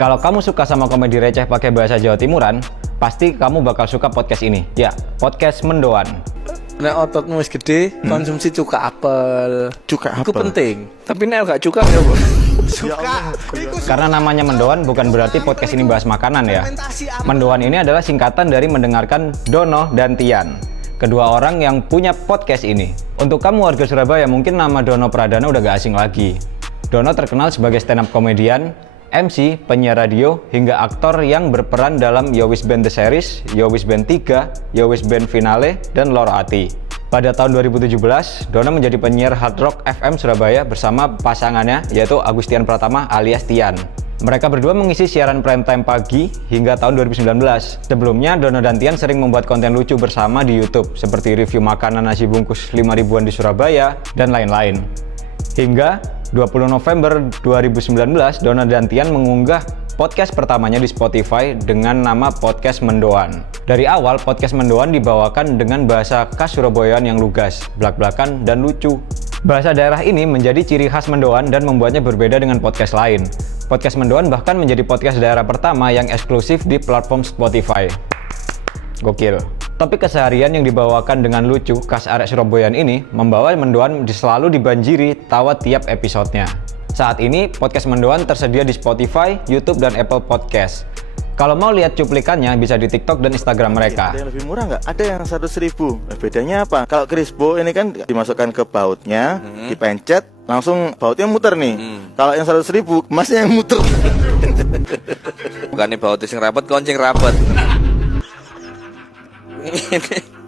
Kalau kamu suka sama komedi receh pakai bahasa Jawa Timuran, pasti kamu bakal suka podcast ini. Ya, podcast Mendoan. Nek ototmu wis gede, konsumsi cuka apel. Cuka Itu apel? penting. Tapi nek gak cuka ya, Bu. Karena namanya Mendoan bukan berarti podcast ini bahas makanan ya. Mendoan ini adalah singkatan dari mendengarkan Dono dan Tian, kedua orang yang punya podcast ini. Untuk kamu warga Surabaya, mungkin nama Dono Pradana udah gak asing lagi. Dono terkenal sebagai stand up komedian, MC, penyiar radio, hingga aktor yang berperan dalam Yowis Band The Series, Yowis Band 3, Yowis Band Finale, dan Loro Ati. Pada tahun 2017, Dono menjadi penyiar Hard Rock FM Surabaya bersama pasangannya, yaitu Agustian Pratama alias Tian. Mereka berdua mengisi siaran prime time pagi hingga tahun 2019. Sebelumnya, Dono dan Tian sering membuat konten lucu bersama di YouTube, seperti review makanan nasi bungkus 5 ribuan di Surabaya, dan lain-lain. Hingga 20 November 2019, Dono dan Tian mengunggah podcast pertamanya di Spotify dengan nama Podcast Mendoan. Dari awal, Podcast Mendoan dibawakan dengan bahasa khas Surabayaan yang lugas, blak-blakan, dan lucu. Bahasa daerah ini menjadi ciri khas Mendoan dan membuatnya berbeda dengan podcast lain. Podcast Mendoan bahkan menjadi podcast daerah pertama yang eksklusif di platform Spotify. Gokil. Tapi keseharian yang dibawakan dengan lucu khas arek Surabayaan ini membawa Mendoan selalu dibanjiri tawa tiap episodenya. Saat ini podcast Mendoan tersedia di Spotify, YouTube, dan Apple Podcast. Kalau mau lihat cuplikannya bisa di TikTok dan Instagram mereka. Ada yang lebih murah nggak? Ada yang 100.000. Bedanya apa? Kalau Crispo ini kan dimasukkan ke bautnya, dipencet, langsung bautnya muter nih. Kalau yang 100.000, emasnya yang muter. Bukan nih baut sing rapet, koncing rapet. Ini